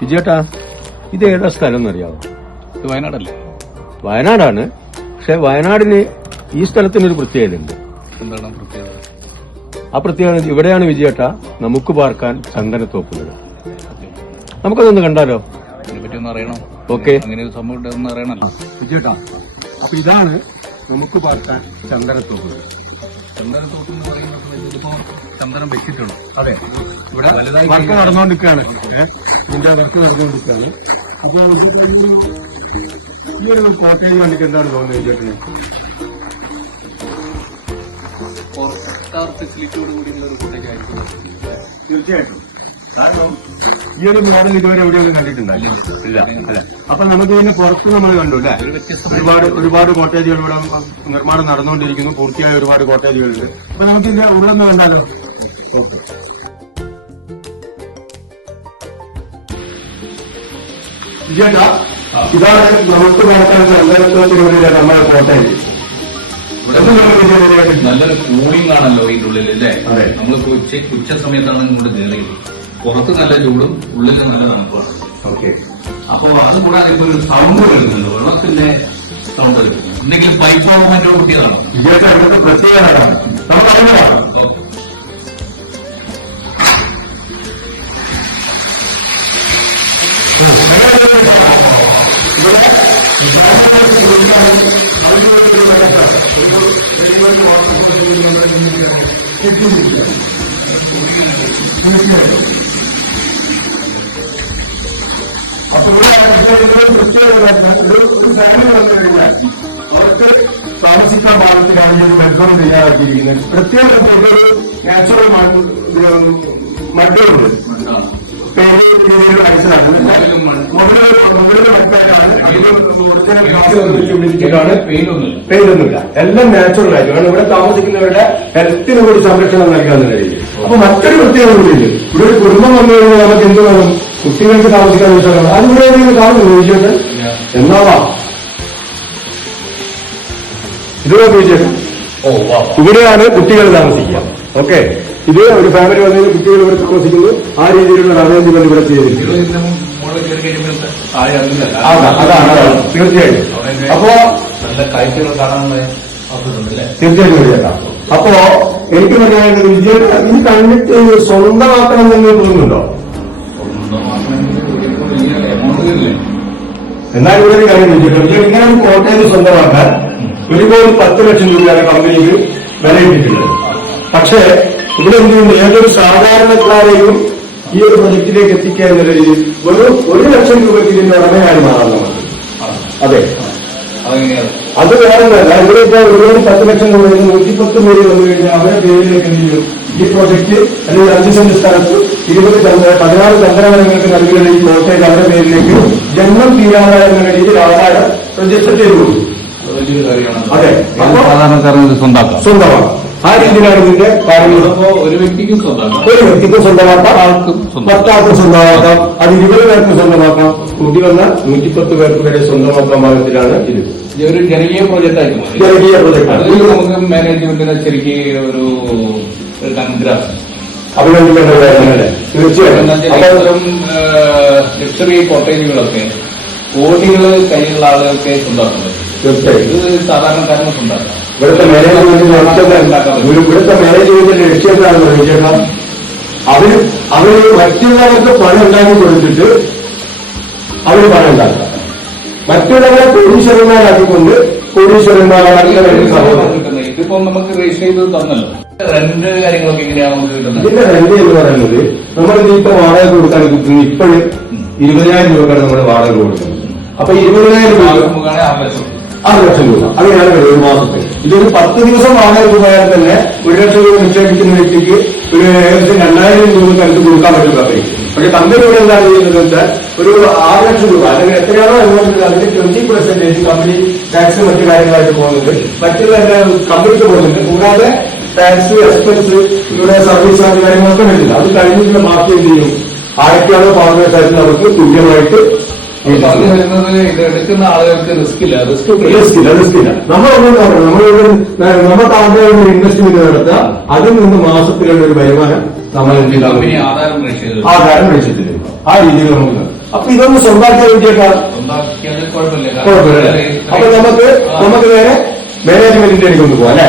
വിജയേട്ടാ, ഇത് ഏതാ സ്ഥലം എന്നറിയാവോ? ഇത് വയനാടല്ലേ? വയനാടാണ്. പക്ഷെ വയനാടിന് ഈ സ്ഥലത്തിനൊരു പ്രത്യേകതയുണ്ട്. എന്താണ് പ്രത്യേകത? ആ പ്രത്യേകത ഇവിടെയാണ് വിജയേട്ടാ നമുക്ക് പാർക്കാൻ ചന്ദനത്തോപ്പുള്ളത്. നമുക്കതൊന്ന് കണ്ടാലോ? ഇതിനെപ്പറ്റി ഒന്ന് അറിയണം. ഓക്കെ, അങ്ങനെ ഒരു സംഭവം ഉണ്ടെന്ന് അറിയണല്ലോ. വിജയേട്ടാ, അപ്പൊ ഇതാണ് നമുക്ക് പാർക്കാൻ ചന്ദനത്തോപ്പുകൾ. ചന്ദനത്തോട്ടം എന്ന് പറയുന്നത് ഇതിപ്പോ ചന്ദനം വെച്ചിട്ടുള്ളൂ. അതെ, ഇവിടെ വർക്ക് നടന്നുകൊണ്ടിരിക്കുകയാണ്. ഇതിന്റെ വർക്ക് നടന്നുകൊണ്ടിരിക്കുകയാണ്. അപ്പൊ ഈ ഒരു കോട്ടയിൽ കണ്ടിട്ട് എന്താണ് തോന്നുന്നത് ചേട്ടന്? ഫെസിലിറ്റിയോട് കൂടിയുള്ള ഒരു കോട്ടേജ് ആയിരിക്കും തീർച്ചയായിട്ടും. കാരണം ഈ ഒരു മോഡൽ ഇതുവരെ എവിടെയൊന്നും കണ്ടിട്ടുണ്ടല്ലോ. ഇല്ല അല്ലെ? അപ്പൊ നമുക്ക് ഇതിന് പുറത്ത് നമ്മൾ കണ്ടു അല്ലെ? ഒരുപാട് കോട്ടേജുകൾ ഇവിടെ നിർമ്മാണം നടന്നുകൊണ്ടിരിക്കുന്നു. പൂർത്തിയായ ഒരുപാട് കോട്ടേജുകളുണ്ട്. അപ്പൊ നമുക്ക് ഇതിന്റെ ഉള്ളൊന്ന് കണ്ടാലോ? ഓക്കെ. വിജയേട്ടാ, ഇതാണ് നമുക്ക് നോക്കാൻ ചന്ദനത്തോട്ടിലൂടെ നമ്മുടെ കോട്ടേജ്. നല്ലൊരു കൂളിംഗ് ആണല്ലോ ഇതിന്റെ ഉള്ളിൽ അല്ലേ? നമ്മളിപ്പോ ഉച്ച സമയത്താണ് ഇങ്ങോട്ട് കയറിയത്. പുറത്ത് നല്ല ചൂടും ഉള്ളിൽ നല്ല തണുപ്പാണ്. ഓക്കെ. അപ്പൊ അത് കൂടാതെ ഇപ്പൊ ഒരു സൗണ്ട് വരുന്നുണ്ട്, വെള്ളത്തിന്റെ സൗണ്ട് വരുന്നു. എന്തെങ്കിലും പൈപ്പ് മറ്റോ കൂട്ടിയതാണോ? വിജയേട്ടാ, ഇവിടുത്തെ പ്രത്യേകത അപ്പൊ ഒരു ഫാമിലി വന്നു കഴിഞ്ഞാൽ അവർക്ക് താമസിക്കാൻ പാകത്തിലാണ് ഈ ഒരു ബെഡ്റൂം തയ്യാറാക്കിയിരിക്കുന്നത്. പ്രത്യേകം നാച്ചുറൽ മണ്ണുണ്ട്. പെയിന്റൊന്നുമില്ല, എല്ലാം നാച്ചുറൽ ആയിട്ടാണ്. ഇവിടെ താമസിക്കുന്നവരുടെ ഹെൽത്തിന് കൂടി സംരക്ഷണം നൽകാൻ കഴിയും. അപ്പൊ മറ്റൊരു പ്രത്യേകത കൂടിയില്ല. ഇവിടെ ഒരു കുടുംബം വന്നു കഴിഞ്ഞാൽ നമുക്ക് എന്ത് വേണം? കുട്ടികൾക്ക് താമസിക്കാൻ വിഷയമാണ്. അതിവിടെ കാണുന്നു വിജയേട്ടൻ എന്നാവാ ഇത് വിജയേട്ടൻ. ഇവിടെയാണ് കുട്ടികൾ താമസിക്കുക. ഓക്കെ, ഇത് ഒരു ഫാമിലി വന്നതിന് കുട്ടികൾ ഇവിടെ താമസിക്കുന്നു. ആ രീതിയിലുള്ള അറേഞ്ച്മെന്റ് ഇവിടെ ചെയ്തിരിക്കുന്നു. അതാണ് തീർച്ചയായും. അപ്പോ നല്ല കാഴ്ചകൾ കാണാനുള്ള തീർച്ചയായും വിജയേട്ടാ. അപ്പോ എനിക്ക് പറയാനുള്ളത് വിജയേട്ട, ഇത് കണ്ടിട്ട് സ്വന്തമാക്കണം എന്ന് തോന്നുന്നുണ്ടോ? എന്നാൽ ഇവിടെ ഒരു കാര്യം വിജയേട്ട, ഇങ്ങനെ ഒരു കോട്ടയം സ്വന്തമാക്കാൻ ഒരുപാട് 10 ലക്ഷം രൂപയാണ് കമ്പനിക്ക് വിലയിട്ടിട്ടുള്ളത്. പക്ഷേ ഇവിടെ എന്തുകൊണ്ട് ഏതൊരു സാധാരണക്കാരെയും ഈ ഒരു പ്രൊജക്റ്റിലേക്ക് എത്തിക്കുക എന്ന രീതിയിൽ വെറും 1 ലക്ഷം രൂപയ്ക്ക് ഇതിന്റെ ഉടമയായി മാറാൻ നമുക്ക്. അതെ, അത് വേറൊന്നല്ല. ഇവിടെ ഇപ്പോൾ ഒരുപാട് 10 ലക്ഷം രൂപ 110 പേര് വന്നു കഴിഞ്ഞാൽ അവരുടെ പേരിലേക്ക് എന്ത് ചെയ്യും? ഈ പ്രോജക്റ്റ് അല്ലെങ്കിൽ 5 സെന്റ് സ്ഥലത്ത് 16 ചന്ദ്രവനങ്ങൾക്ക് നൽകുന്ന ഈ കോട്ടേജ് അവരുടെ പേരിലേക്ക് ജന്മം തീരാതെ എന്ന രീതിയിൽ ആധാരം രജിസ്റ്റർ ചെയ്തു കൊടുക്കും. അതെ, സാധാരണക്കാരന് സ്വന്തമാക്കാം. ആ രീതിയിലാണ് ഇതിന്റെ കാര്യങ്ങൾ. ഒരു വ്യക്തിക്കും സ്വന്തമാക്കാം, ഒരു വ്യക്തിക്കും സ്വന്തമാക്കാം, മറ്റാൾക്കും സ്വന്തമാക്കാം, അത് 20 പേർക്ക് സ്വന്തമാക്കാം. കൂട്ടി വന്ന 110 പേർക്ക് വരെ സ്വന്തമാക്കാൻ പാകത്തിലാണ് ഇത്. ഒരു ജനകീയ പ്രോജക്റ്റ് ആയിട്ട് ജനകീയ പ്രോജക്റ്റ് നമുക്ക് മാനേജ്മെന്റിനെ ശരിക്ക് ഒരു കൺഗ്രാസ് അഭിനന്ദിക്കേണ്ട കാര്യങ്ങളല്ലേ? തീർച്ചയായും. ലക്ഷറി കോട്ടേജുകളൊക്കെ കോടികൾ കയ്യിലുള്ള ആളുകൾക്ക് സ്വന്തമാക്കുന്നത്. തീർച്ചയായും ഇത് സാധാരണക്കാരന് സ്വന്തമാക്കാം. ഇവിടുത്തെ മാനേജ്മെന്റിന്റെ ലക്ഷ്യം എന്താണെന്ന് ചോദിച്ചാൽ അവര് മറ്റുള്ളവർക്ക് പണം ഉണ്ടാക്കി കൊടുത്തിട്ട് അവര് പണം ഉണ്ടാക്കാം. മറ്റുള്ളവരെ കോടീശ്വരന്മാരാക്കിക്കൊണ്ട് കോടീശ്വരന്മാരാക്കിയ സഹോദരൻ. ഇതിപ്പോ നമുക്ക് രജിസ്റ്റർ ചെയ്ത് തന്നല്ലോ. റെന്റ് കാര്യങ്ങളൊക്കെ എങ്ങനെയാണ് നമുക്ക് കിട്ടുന്നത്? ഇതിന്റെ റെന്റ് എന്ന് പറയുന്നത് നമ്മളിപ്പോ വാടക കൊടുക്കാൻ കിട്ടുന്നത് ഇപ്പോഴും 20,000 രൂപക്കാണ് നമ്മൾ വാടക കൊടുക്കുന്നത്. അപ്പൊ 20,000 രൂപ 6 ലക്ഷം രൂപ അങ്ങനെയാണ് വരുന്നത് ഒരു മാസത്തിൽ. ഇതൊരു 10 ദിവസം വാടക രൂപയാൽ തന്നെ 1 ലക്ഷം രൂപ നിക്ഷേപിക്കുന്ന വ്യക്തിക്ക് ഒരു ഏകദേശം 2,000 രൂപ അടുത്ത് കൊടുക്കാൻ പറ്റും കമ്പനി. പക്ഷെ കമ്പനി ഇവിടെ എന്താണ് ചെയ്യുന്നത് വെച്ചാൽ ഒരു 6 ലക്ഷം രൂപ അല്ലെങ്കിൽ എത്രയാണോ എമൗണ്ട് അതിന്റെ 20% കമ്പനി ടാക്സ് മറ്റു കാര്യങ്ങളായിട്ട് പോകുന്നുണ്ട്. മറ്റുള്ള കമ്പനിക്ക് പോകുന്നുണ്ട്. കൂടാതെ ടാക്സ് എക്സ്പെൻസ് ഇവിടെ സർവീസ് ചാർജ് കാര്യങ്ങളൊക്കെ വരുന്നില്ല. അത് കഴിഞ്ഞിട്ടുള്ള ബാക്കി എന്ത് ചെയ്യും? ആരൊക്കെയാണോ പാർട്ട്നേഴ്സായിട്ട് നമുക്ക് തുല്യമായിട്ട് ഇത് എടുക്കുന്ന ആളുകൾക്ക് റിസ്ക് ഇല്ല. നമ്മളൊന്നും നമുക്ക് അവിടെ ഒരു ഇൻവെസ്റ്റ്മെന്റ് നടത്തുക, അതിൽ നിന്ന് മാസത്തിലുള്ള ഒരു വരുമാനം നമ്മൾ ആധാരം ആധാരം രക്ഷിച്ചിട്ടുണ്ട്. ആ രീതിയിൽ നമുക്ക് അപ്പൊ ഇതൊന്ന് സ്വന്തമാക്കിയാൽ വേണ്ടിയിട്ടാണ് ഉണ്ടാക്കിയാൽ കുഴപ്പമില്ല കുഴപ്പമില്ല. അപ്പൊ നമുക്ക് നേരെ മാനേജ്മെന്റിന്റെ അടുത്ത് കൊണ്ടുപോകാം അല്ലെ.